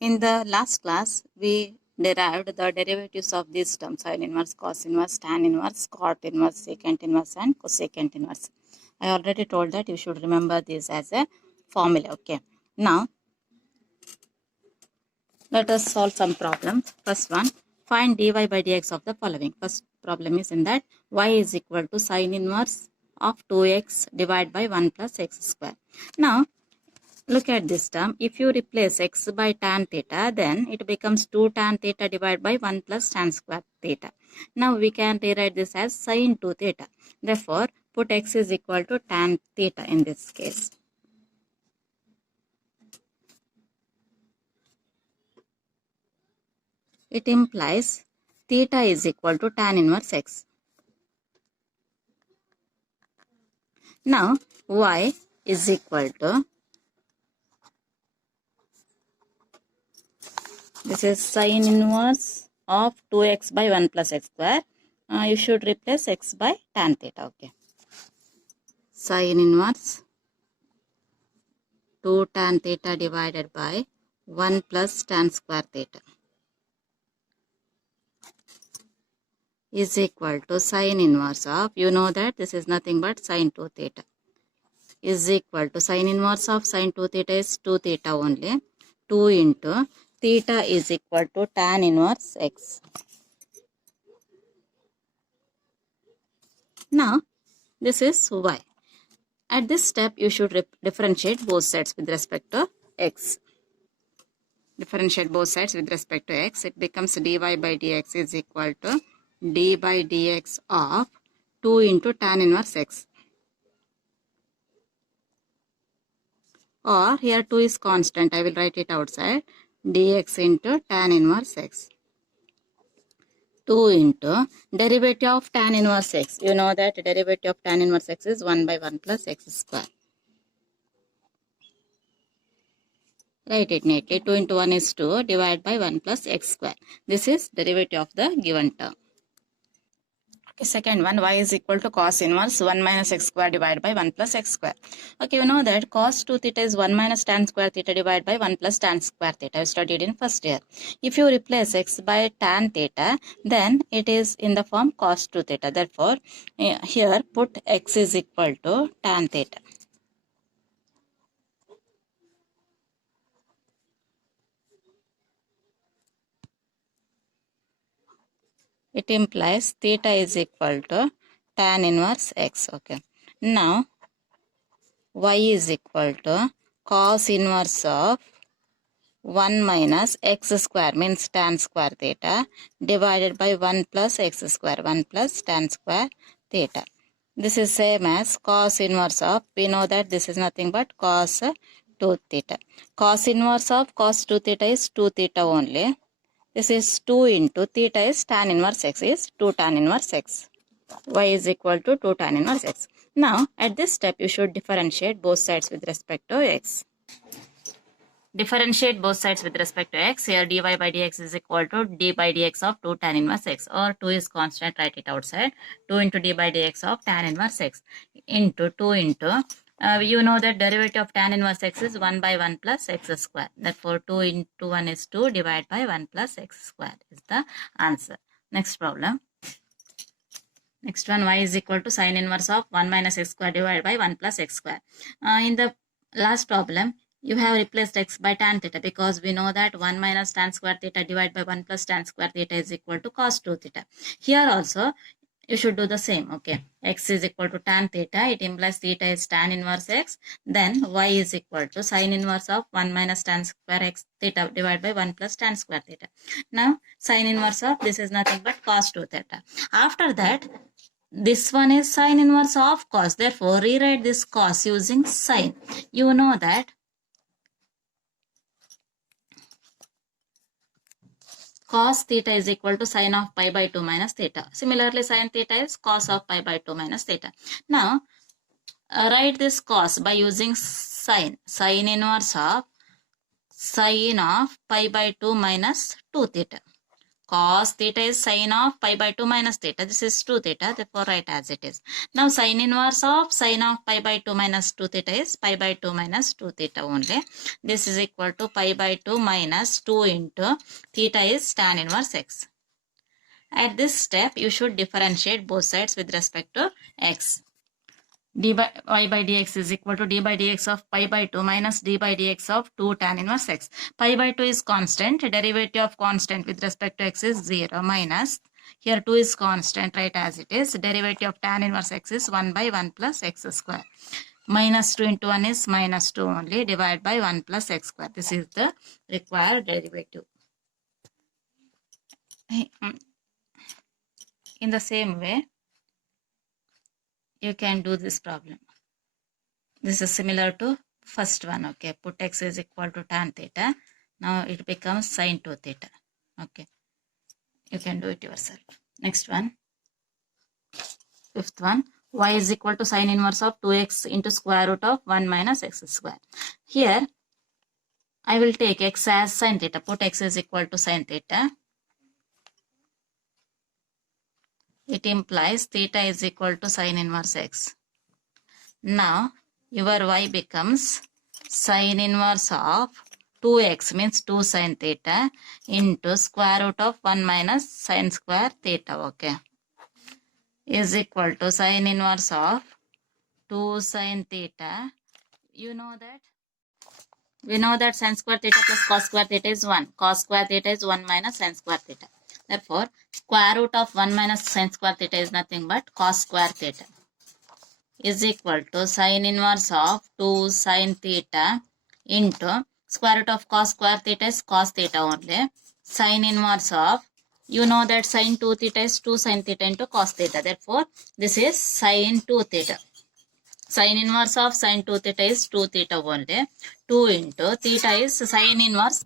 In the last class, we derived the derivatives of these terms: sin inverse, cos inverse, tan inverse, cot inverse, secant inverse, and cosecant inverse. I already told that you should remember this as a formula. Okay. Now, let us solve some problems. First one, find dy by dx of the following. First problem is in that y is equal to sin inverse of 2x divided by 1 plus x square. Now, look at this term. If you replace x by tan theta, then it becomes 2 tan theta divided by 1 plus tan square theta. Now we can rewrite this as sin 2 theta. Therefore, put x is equal to tan theta in this case. It implies theta is equal to tan inverse x. Now, y is equal to, this is sin inverse of 2x by 1 plus x square. You should replace x by tan theta. Okay. Sin inverse 2 tan theta divided by 1 plus tan square theta is equal to sin inverse of, you know that this is nothing but sin 2 theta, is equal to sin inverse of sin 2 theta is 2 theta only. 2 into theta is equal to tan inverse x. Now, this is y. At this step, you should differentiate both sides with respect to x. Differentiate both sides with respect to x. It becomes dy by dx is equal to d by dx of 2 into tan inverse x. Or here 2 is constant. I will write it outside. Dx into tan inverse x. 2 into derivative of tan inverse x. You know that derivative of tan inverse x is 1 by 1 plus x square. Write it neatly. 2 into 1 is 2 divided by 1 plus x square. This is derivative of the given term. Okay, second one, y is equal to cos inverse 1 minus x square divided by 1 plus x square. Okay, you know that cos 2 theta is 1 minus tan square theta divided by 1 plus tan square theta. I studied in first year. If you replace x by tan theta, then it is in the form cos 2 theta. Therefore, here put x is equal to tan theta. It implies theta is equal to tan inverse x. Okay. Now, y is equal to cos inverse of 1 minus x square means tan square theta divided by 1 plus x square, 1 plus tan square theta. This is same as cos inverse of, we know that this is nothing but cos 2 theta. Cos inverse of cos 2 theta is 2 theta only. This is 2 into theta is tan inverse x is 2 tan inverse x. Y is equal to 2 tan inverse x. Now, at this step, you should differentiate both sides with respect to x. Differentiate both sides with respect to x. Here, dy by dx is equal to d by dx of 2 tan inverse x, or 2 is constant, write it outside. 2 into d by dx of tan inverse x into 2 into, you know that derivative of tan inverse x is 1 by 1 plus x square. Therefore, 2 into 1 is 2 divided by 1 plus x square is the answer. Next problem. Next one, y is equal to sin inverse of 1 minus x square divided by 1 plus x square. In the last problem, you have replaced x by tan theta because we know that 1 minus tan square theta divided by 1 plus tan square theta is equal to cos 2 theta. Here also, you should do the same. Okay, x is equal to tan theta. It implies theta is tan inverse x. Then y is equal to sin inverse of 1 minus tan square x theta divided by 1 plus tan square theta. Now, sin inverse of this is nothing but cos 2 theta. After that, this one is sin inverse of cos. Therefore, rewrite this cos using sin. You know that cos theta is equal to sin of pi by 2 minus theta. Similarly, sin theta is cos of pi by 2 minus theta. Now, write this cos by using sin. Sin inverse of sin of pi by 2 minus 2 theta. Cos theta is sine of pi by 2 minus theta. This is 2 theta, therefore write as it is. Now sine inverse of sine of pi by 2 minus 2 theta is pi by 2 minus 2 theta only. This is equal to pi by 2 minus 2 into theta is tan inverse x. At this step, you should differentiate both sides with respect to x. D by y by dx is equal to d by dx of pi by 2 minus d by dx of 2 tan inverse x. Pi by 2 is constant. Derivative of constant with respect to x is 0 minus. Here 2 is constant, right as it is. Derivative of tan inverse x is 1 by 1 plus x square. Minus 2 into 1 is minus 2 only. Divided by 1 plus x square. This is the required derivative. In the same way, you can do this problem. This is similar to first one. Okay, put x is equal to tan theta. Now it becomes sin 2 theta. Okay, you can do it yourself. Next one, fifth one, y is equal to sin inverse of 2x into square root of 1 minus x square. Here I will take x as sin theta. Put x is equal to sin theta. It implies theta is equal to sin inverse x. Now your y becomes sin inverse of 2x means 2 sin theta into square root of 1 minus sin square theta. Okay, is equal to sin inverse of 2 sin theta. We know that sin square theta plus cos square theta is 1. Cos square theta is 1 minus sin square theta. Therefore, square root of 1 minus sin square theta is nothing but cos square theta is equal to sin inverse of 2 sin theta into square root of cos square theta is cos theta only. Sin inverse of, you know that sin 2 theta is 2 sin theta into cos theta. Therefore, this is sin 2 theta. Sin inverse of sin 2 theta is 2 theta only. 2 into theta is sin inverse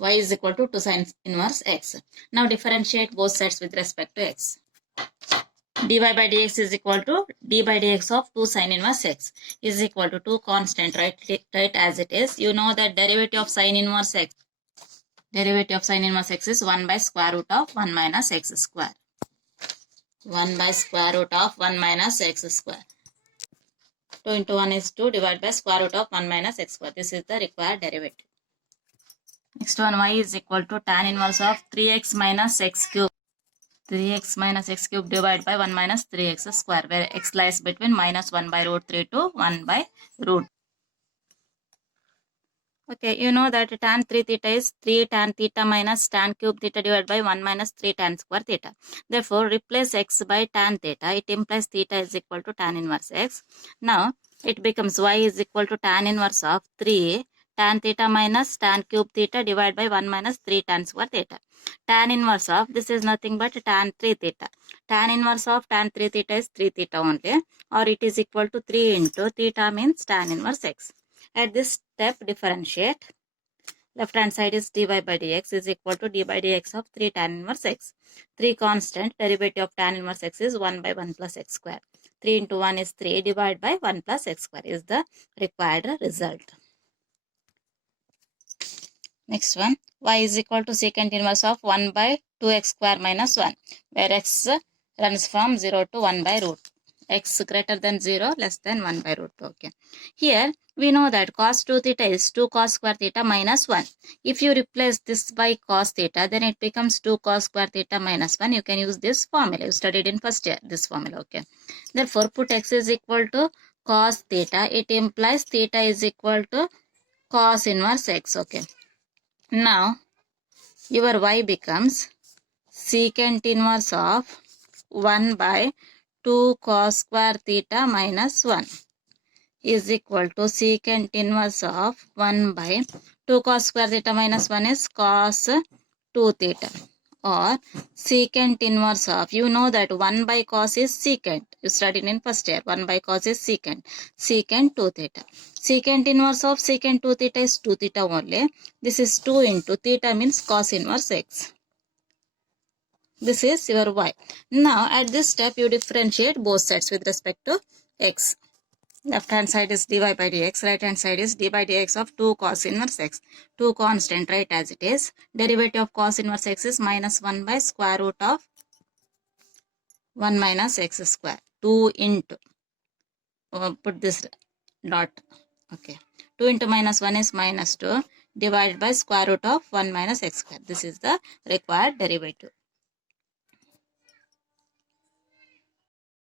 y is equal to 2 sin inverse x. Now differentiate both sides with respect to x. dy by dx is equal to d by dx of 2 sin inverse x is equal to 2 constant, right as it is. You know that derivative of sin inverse x. Derivative of sin inverse x is 1 by square root of 1 minus x square. 1 by square root of 1 minus x square. 2 into 1 is 2 divided by square root of 1 minus x square. This is the required derivative. Next one, y is equal to tan inverse of 3x minus x cube. 3x minus x cube divided by 1 minus 3x square, where x lies between minus 1 by root 3 to 1 by root. Okay, you know that tan 3 theta is 3 tan theta minus tan cube theta divided by 1 minus 3 tan square theta. Therefore, replace x by tan theta. It implies theta is equal to tan inverse x. Now, it becomes y is equal to tan inverse of 3 tan theta minus tan cube theta divided by 1 minus 3 tan square theta. Tan inverse of, this is nothing but tan 3 theta. Tan inverse of tan 3 theta is 3 theta only, or it is equal to 3 into theta means tan inverse x. At this step, differentiate. Left hand side is dy by dx is equal to d by dx of 3 tan inverse x. 3 constant, derivative of tan inverse x is 1 by 1 plus x square. 3 into 1 is 3 divided by 1 plus x square is the required result. Next one, y is equal to secant inverse of 1 by 2x square minus 1, where x runs from 0 to 1 by root. X greater than 0, less than 1 by root 2. Okay. Here, we know that cos 2 theta is 2 cos square theta minus 1. If you replace this by cos theta, then it becomes 2 cos square theta minus 1. You can use this formula. You studied in first year, this formula. Okay. Therefore, put x is equal to cos theta. It implies theta is equal to cos inverse x. Okay. Now, your y becomes secant inverse of 1 by 2 cos square theta minus 1 is equal to secant inverse of 1 by 2 cos square theta minus 1 is cos 2 theta, or secant inverse of, you know that 1 by cos is secant. You studied in first year. 1 by cos is secant. Secant 2 theta. Secant inverse of secant 2 theta is 2 theta only. This is 2 into theta means cos inverse x. This is your y. Now, at this step, you differentiate both sides with respect to x. Left hand side is dy by dx, right hand side is d by dx of 2 cos inverse x. 2 constant, right, as it is. Derivative of cos inverse x is minus 1 by square root of 1 minus x square. 2 into, put this dot, okay. 2 into minus 1 is minus 2 divided by square root of 1 minus x square. This is the required derivative.